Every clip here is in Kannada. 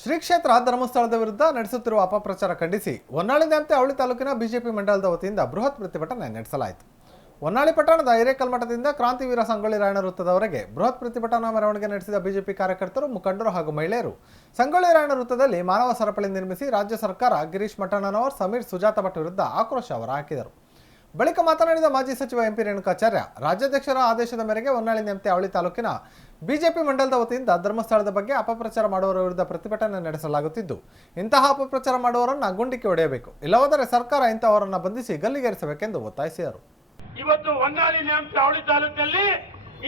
ಶ್ರೀ ಕ್ಷೇತ್ರ ಧರ್ಮಸ್ಥಳದ ವಿರುದ್ಧ ನಡೆಸುತ್ತಿರುವ ಅಪಪ್ರಚಾರ ಖಂಡಿಸಿ ಹೊನ್ನಾಳಿದಂತೆ ಅವಳಿ ತಾಲೂಕಿನ ಬಿಜೆಪಿ ಮಂಡಲದ ವತಿಯಿಂದ ಬೃಹತ್ ಪ್ರತಿಭಟನೆ ನಡೆಸಲಾಯಿತು. ಹೊನ್ನಾಳಿ ಪಟ್ಟಣದ ಹಿರೇಕಲ್ಮಠದಿಂದ ಕ್ರಾಂತಿವೀರ ಸಂಗೊಳ್ಳಿ ರಾಯಣ್ಣ ವೃತ್ತದವರೆಗೆ ಬೃಹತ್ ಪ್ರತಿಭಟನಾ ಮೆರವಣಿಗೆ ನಡೆಸಿದ ಬಿಜೆಪಿ ಕಾರ್ಯಕರ್ತರು, ಮುಖಂಡರು ಹಾಗೂ ಮಹಿಳೆಯರು. ಸಂಗೊಳ್ಳಿ ರಾಯಣ್ಣ ವೃತ್ತದಲ್ಲಿ ಮಾನವ ಸರಪಳಿ ನಿರ್ಮಿಸಿ ರಾಜ್ಯ ಸರ್ಕಾರ ಗಿರೀಶ್ ಮಠಣ್ಣನವರ್, ಸಮೀರ್ ಸುಜಾತ ಭಟ್ ವಿರುದ್ಧ ಆಕ್ರೋಶ ಹೊರಹಾಕಿದರು. ಬಳಿಕ ಮಾತನಾಡಿದ ಮಾಜಿ ಸಚಿವ ಎಂಪಿ ರೇಣುಕಾಚಾರ್ಯ, ರಾಜ್ಯಾಧ್ಯಕ್ಷರ ಆದೇಶದ ಮೇರೆಗೆ ಹೊನ್ನಾಳಿ ನೆಂತೆ ಅವಳಿ ತಾಲೂಕಿನ ಬಿಜೆಪಿ ಮಂಡಲದ ವತಿಯಿಂದ ಧರ್ಮಸ್ಥಳದ ಬಗ್ಗೆ ಅಪಪ್ರಚಾರ ಮಾಡುವವರ ವಿರುದ್ಧ ಪ್ರತಿಭಟನೆ ನಡೆಸಲಾಗುತ್ತಿದ್ದು, ಇಂತಹ ಅಪಪ್ರಚಾರ ಮಾಡುವವರನ್ನ ಗುಂಡಿಕ್ಕೆ ಹೊಡೆಯಬೇಕು. ಇಲ್ಲವಾದರೆ ಸರ್ಕಾರ ಇಂತಹವರನ್ನ ಬಂಧಿಸಿ ಗಲ್ಲಿಗೇರಿಸಬೇಕೆಂದು ಒತ್ತಾಯಿಸಿದರು. ಇವತ್ತು ಹೊನ್ನಾಳಿ ಅವಳಿ ತಾಲೂಕಿನಲ್ಲಿ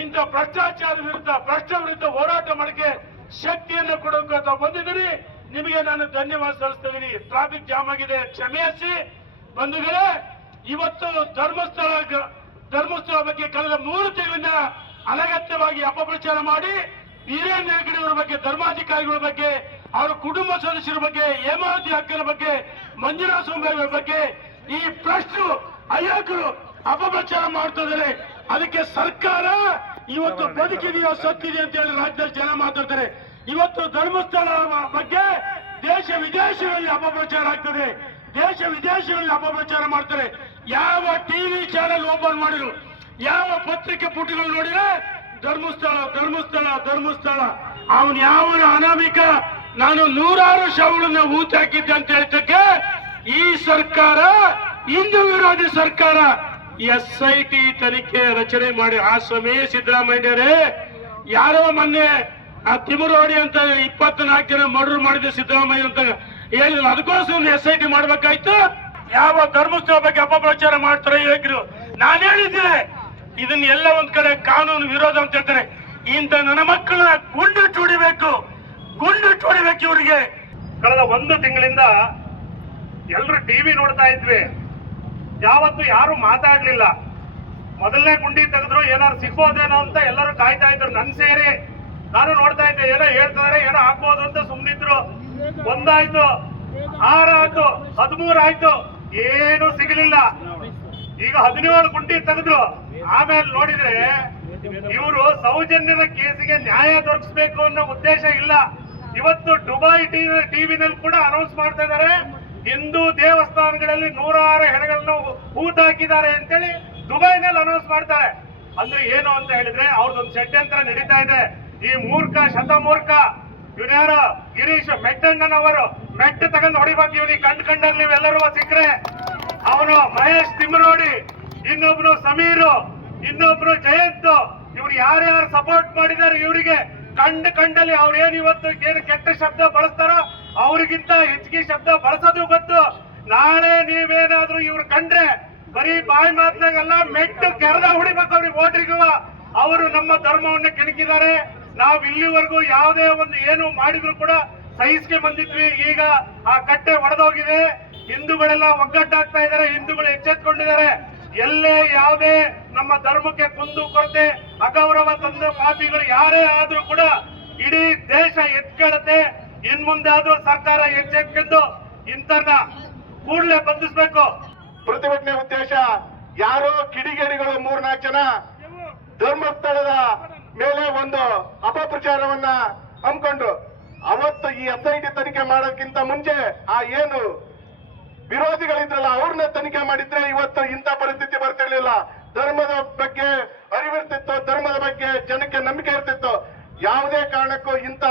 ಇಂಥ ಭ್ರಷ್ಟಾಚಾರ ವಿರುದ್ಧ, ಭ್ರಷ್ಟ ವಿರುದ್ಧ ಹೋರಾಟ ಮಾಡಕ್ಕೆ ಶಕ್ತಿಯನ್ನು ಕೊಡೋಕೆ ಬಂದಿದ್ದೀನಿ. ನಿಮಗೆ ನಾನು ಧನ್ಯವಾದ ಸಲ್ಲಿಸ್ತಿದ್ದೀನಿ ಟ್ರಾಫಿಕ್ ಜಾಮ್ ಆಗಿದೆ. ಕ್ಷಮೆಯಾಸಿ ಬಂಧುಗಳೇ ಇವತ್ತು ಧರ್ಮಸ್ಥಳ ಧರ್ಮಸ್ಥಳ ಬಗ್ಗೆ ಕಳೆದ ಮೂರು ತಿಂಗಳಿಂದ ಅನಗತ್ಯವಾಗಿ ಅಪಪ್ರಚಾರ ಮಾಡಿ ಹೆಗ್ಗಡೆಯವರ ಬಗ್ಗೆ, ಧರ್ಮಾಧಿಕಾರಿಗಳ ಬಗ್ಗೆ, ಅವರ ಕುಟುಂಬ ಸದಸ್ಯರ ಬಗ್ಗೆ, ಹೇಮಾವತಿ ಹಕ್ಕರ ಬಗ್ಗೆ, ಮಂಜುನಾಥ ಸ್ವಾಮಿ ಬಗ್ಗೆ ಈ ಪ್ರಶ್ನೆ ಅಯೋಗ್ಯರು ಅಪಪ್ರಚಾರ ಮಾಡ್ತಾ ಇದ್ದಾರೆ. ಅದಕ್ಕೆ ಸರ್ಕಾರ ಇವತ್ತು ಬದುಕಿದೆಯೋ ಸತ್ತಿದೆ ಅಂತ ಹೇಳಿ ರಾಜ್ಯದಲ್ಲಿ ಜನ ಮಾತಾಡ್ತಾರೆ. ಇವತ್ತು ಧರ್ಮಸ್ಥಳ ಬಗ್ಗೆ ದೇಶ ವಿದೇಶಗಳಲ್ಲಿ ಅಪಪ್ರಚಾರ ಆಗ್ತದೆ. ದೇಶ ವಿದೇಶಗಳಲ್ಲಿ ಅಪಪ್ರಚಾರ ಮಾಡ್ತಾರೆ. ಯಾವ ಟಿವಿ ಚಾನೆಲ್ ಓಪನ್ ಮಾಡಿದ್ರು? ಯಾವ ಪತ್ರಿಕೆ ಪುಟಗಳು ನೋಡಿದ್ರೆ, ಧರ್ಮಸ್ಥಳ ಧರ್ಮಸ್ಥಳ ಧರ್ಮಸ್ಥಳ. ಅವನ್ ಯಾವನ ಅನಾಮಿಕ? ನಾನು ನೂರಾರು ಶವಗಳನ್ನ ಊತ ಹಾಕಿದ್ದೆ ಅಂತ ಹೇಳ್ತಕ್ಕೆ ಈ ಸರ್ಕಾರ, ಹಿಂದೂ ವಿರೋಧಿ ಸರ್ಕಾರ ಎಸ್ ಐ ಟಿ ತನಿಖೆ ರಚನೆ ಮಾಡಿ ಆ ಸಮಯ ಸಿದ್ದರಾಮಯ್ಯರೇ. ಯಾರೋ ಮೊನ್ನೆ ಆ ತಿಮುರೋಡಿ ಅಂತ ಇಪ್ಪತ್ನಾಲ್ಕು ಜನ ಮರ್ಡರ್ ಮಾಡಿದ ಸಿದ್ದರಾಮಯ್ಯ ಅಂತ ಹೇಳಿದ್ರು. ಅದಕ್ಕೋಸ್ಕರ ಎಸ್ ಐ ಟಿ ಮಾಡ್ಬೇಕಾಯ್ತು. ಯಾವ ಧರ್ಮಸ್ಥಳ ಬಗ್ಗೆ ಅಪಪ್ರಚಾರ ಮಾಡ್ತಾರೆ ಯುವಕರು ನಾನು ಹೇಳಿದ್ದೇನೆ ಇದನ್ನ ಎಲ್ಲ ಒಂದ್ ಕಡೆ ಕಾನೂನು ವಿರೋಧ ಅಂತ ಹೇಳ್ತಾರೆ. ಇಂತ ನನ್ನ ಮಕ್ಕಳನ್ನ ಗುಂಡು ಚೂಡಿಬೇಕು ಗುಂಡು ಚೂಡಿಬೇಕು ಇವರಿಗೆ. ಕಳೆದ ಒಂದು ತಿಂಗಳಿಂದ ಎಲ್ರು ಟಿವಿ ನೋಡ್ತಾ ಇದ್ವಿ. ಯಾವತ್ತು ಯಾರು ಮಾತಾಡ್ಲಿಲ್ಲ. ಮೊದಲನೇ ಗುಂಡಿ ತೆಗೆದ್ರು ಏನಾರು ಸಿಕ್ಕೋದೇನೋ ಅಂತ ಎಲ್ಲರೂ ಕಾಯ್ತಾ ಇದ್ರು. ನನ್ ಸೇರಿ ನಾನು ನೋಡ್ತಾ ಇದ್ದೆ, ಏನೋ ಹೇಳ್ತಾರೆ ಏನೋ ಹಾಕ್ಬೋದು ಅಂತ ಸುಮ್ಮನಿದ್ರು ಒಂದಾಯ್ತು, ಆರಾಯ್ತು ಹದಿಮೂರು ಆಯ್ತು ಏನು ಸಿಗಲಿಲ್ಲ. ಈಗ ಹದಿನೇಳು ಗುಂಡಿ ತೆಗೆದ್ರು ಆಮೇಲೆ ನೋಡಿದ್ರೆ ಇವರು ಸೌಜನ್ಯದ ಕೇಸಿಗೆ ನ್ಯಾಯ ದೊರಕಿಸಬೇಕು ಅನ್ನೋ ಉದ್ದೇಶ ಇಲ್ಲ. ಇವತ್ತು ದುಬೈ ಟಿವಿ ಟಿವಿನಲ್ಲಿ ಕೂಡ ಅನೌನ್ಸ್ ಮಾಡ್ತಾ ಇದ್ದಾರೆ. ಹಿಂದೂ ದೇವಸ್ಥಾನಗಳಲ್ಲಿ ನೂರಾರು ಹೆಣಗಳನ್ನು ಹಾಕಿದ್ದಾರೆ ಅಂತೇಳಿ ದುಬೈನಲ್ಲಿ ಅನೌನ್ಸ್ ಮಾಡ್ತಾರೆ. ಅಂದ್ರೆ ಏನು ಅಂತ ಹೇಳಿದ್ರೆ ಅವ್ರದ್ದೊಂದು ಷಡ್ಯಂತ್ರ ನಡೀತಾ ಇದೆ. ಈ ಮೂರ್ಖ, ಶತಮೂರ್ಖ ಇವನ್ಯಾರು? ಗಿರೀಶ್, ಮೆಟ್ಟಣ್ಣನವರು. ಮೆಟ್ಟ ತಗೊಂಡು ಹೊಡಿಬೇಕು ಇವನಿಗೆ ಕಂಡ್ ಕಂಡಲ್ಲಿ ನೀವೆಲ್ಲರೂ ಸಿಕ್ಕ್ರೆ. ಅವನು ಮಹೇಶ್ ತಿಮ್ಮರೋಡಿ ಇನ್ನೊಬ್ರು ಸಮೀರು. ಇನ್ನೊಬ್ರು ಜಯಂತ್. ಇವ್ರು ಯಾರ್ಯಾರು ಸಪೋರ್ಟ್ ಮಾಡಿದ್ದಾರೆ ಇವರಿಗೆ ಕಂಡ ಕಂಡಲ್ಲಿ ಅವ್ರೇನ್ ಇವತ್ತು ಏನು ಕೆಟ್ಟ ಶಬ್ದ ಬಳಸ್ತಾರೋ ಅವ್ರಿಗಿಂತ ಹೆಚ್ಚಿಗೆ ಶಬ್ದ ಬಳಸೋದು ಗೊತ್ತು. ನಾಳೆ ನೀವೇನಾದ್ರೂ ಇವ್ರು ಕಂಡ್ರೆ ಬರೀ ಬಾಯಿ ಮಾತಿನಾಗೆಲ್ಲ ಮೆಟ್ಟು ಕೆರೆದ ಹೊಡಿಬೇಕು ಅವ್ರಿಗೆ ಓಟ್ರಿಗುವ ಅವರು ನಮ್ಮ ಧರ್ಮವನ್ನು ಕೆಣಕಿದ್ದಾರೆ. ನಾವು ಇಲ್ಲಿವರೆಗೂ ಯಾವುದೇ ಒಂದು ಏನು ಮಾಡಿದ್ರು ಕೂಡ ಸಹಿಸ್ಕೆ ಬಂದಿದ್ವಿ. ಈಗ ಆ ಕಟ್ಟೆ ಒಡೆದೋಗಿದೆ. ಹಿಂದೂಗಳೆಲ್ಲ ಒಗ್ಗಟ್ಟಾಗ್ತಾ ಇದ್ದಾರೆ. ಹಿಂದೂಗಳು ಎಚ್ಚೆತ್ಕೊಂಡಿದ್ದಾರೆ. ಎಲ್ಲೇ ಯಾವುದೇ ನಮ್ಮ ಧರ್ಮಕ್ಕೆ ಕುಂದು ಕೊರತೆ, ಅಗೌರವ ತಂದ ಪಾಪಿಗಳು ಯಾರೇ ಆದ್ರೂ ಕೂಡ ಇಡೀ ದೇಶ ಎತ್ಕೊಳ್ಳುತ್ತೆ ಇನ್ ಮುಂದೆ ಆದ್ರೂ ಸರ್ಕಾರ ಎಚ್ಚೆತ್ಕೊಂಡು ಇಂಥನ್ನ ಕೂಡಲೇ ಬಂಧಿಸ್ಬೇಕು. ಪ್ರತಿಭಟನೆ ಉದ್ದೇಶ ಯಾರೋ ಕಿಡಿಗೇಡಿಗಳು ಮೂರ್ನಾಲ್ಕು ಜನ ಧರ್ಮಸ್ಥಳದ ಒಂದು ಅಪಪ್ರಚಾರವನ್ನ ಹಮ್ಮಿಕೊಂಡು ಅವತ್ತು ಈ ಎಸ್ ಐ ತನಿಖೆ ಮಾಡೋಕ್ಕಿಂತ ಮುಂಚೆ ಆ ಏನು ವಿರೋಧಿಗಳಿದ್ರಲ್ಲ, ಅವ್ರನ್ನ ತನಿಖೆ ಮಾಡಿದ್ರೆ ಇವತ್ತು ಇಂಥ ಪರಿಸ್ಥಿತಿ ಬರ್ತಿರ್ಲಿಲ್ಲ ಧರ್ಮದ ಬಗ್ಗೆ ಅರಿವಿರ್ತಿತ್ತು, ಧರ್ಮದ ಬಗ್ಗೆ ಜನಕ್ಕೆ ನಂಬಿಕೆ ಇರ್ತಿತ್ತು. ಯಾವುದೇ ಕಾರಣಕ್ಕೂ ಇಂಥ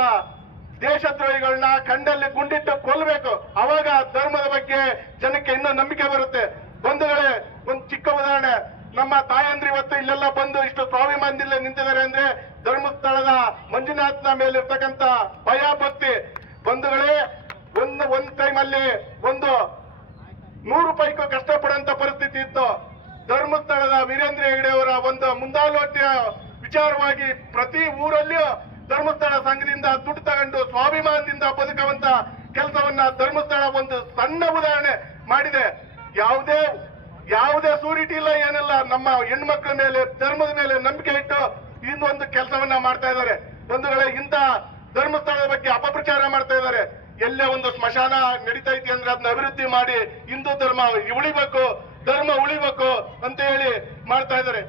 ದೇಶದ್ರೋಹಿಗಳನ್ನ ಕಂಡಲ್ಲಿ ಗುಂಡಿಟ್ಟು ಕೊಲ್ಲಬೇಕು ಅವಾಗ ಧರ್ಮದ ಬಗ್ಗೆ ಜನಕ್ಕೆ ಇನ್ನೂ ನಂಬಿಕೆ ಬರುತ್ತೆ. ಬಂಧುಗಳೇ, ಒಂದು ಚಿಕ್ಕ ಉದಾಹರಣೆ. ನಮ್ಮ ತಾಯಂದ್ರಿ ಇವತ್ತು ಇಲ್ಲೆಲ್ಲ ಬಂದು ಇಷ್ಟು ಸ್ವಾಭಿಮಾನದಿಂದ ನಿಂತಿದ್ದಾರೆ ಅಂದ್ರೆ ಧರ್ಮಸ್ಥಳದ ಮಂಜುನಾಥನ ಮೇಲೆ ಭಯ ಭಕ್ತಿ ಬಂಧುಗಳೇ, ಒಂದು, ಒಂದ್ ಟೈಮ್ ಅಲ್ಲಿ ಒಂದು ನೂರು ಪೈಕು ಕಷ್ಟಪಡುವಂತ ಪರಿಸ್ಥಿತಿ ಇತ್ತು. ಧರ್ಮಸ್ಥಳದ ವೀರೇಂದ್ರ ಹೆಗಡೆ ಅವರ ಒಂದು ಮುಂದಾಲೋಚನೆಯ ವಿಚಾರವಾಗಿ ಪ್ರತಿ ಊರಲ್ಲಿಯೂ ಧರ್ಮಸ್ಥಳ ಸಂಘದಿಂದ ದುಡ್ಡು ತಗೊಂಡು ಸ್ವಾಭಿಮಾನದಿಂದ ಬದುಕುವಂತ ಕೆಲಸವನ್ನ ಧರ್ಮಸ್ಥಳ ಒಂದು ಸಣ್ಣ ಉದಾಹರಣೆ ಮಾಡಿದೆ. ಯಾವುದೇ ಸೂರಿಟಿ ಇಲ್ಲ, ಏನಿಲ್ಲ. ನಮ್ಮ ಹೆಣ್ಮಕ್ಳ ಮೇಲೆ, ಧರ್ಮದ ಮೇಲೆ ನಂಬಿಕೆ ಇಟ್ಟು ಇನ್ನೊಂದು ಕೆಲಸವನ್ನ ಮಾಡ್ತಾ ಇದ್ದಾರೆ. ಬಂಧುಗಳೇ ಇಂತ ಧರ್ಮಸ್ಥಳದ ಬಗ್ಗೆ ಅಪಪ್ರಚಾರ ಮಾಡ್ತಾ ಇದ್ದಾರೆ, ಎಲ್ಲೇ ಒಂದು ಸ್ಮಶಾನ ನಡೀತಾ ಐತಿ ಅಂದ್ರೆ ಅದನ್ನ ಅಭಿವೃದ್ಧಿ ಮಾಡಿ ಹಿಂದೂ ಧರ್ಮ ಉಳಿಬೇಕು ಧರ್ಮ ಉಳಿಬೇಕು ಅಂತ ಹೇಳಿ ಮಾಡ್ತಾ ಇದ್ದಾರೆ.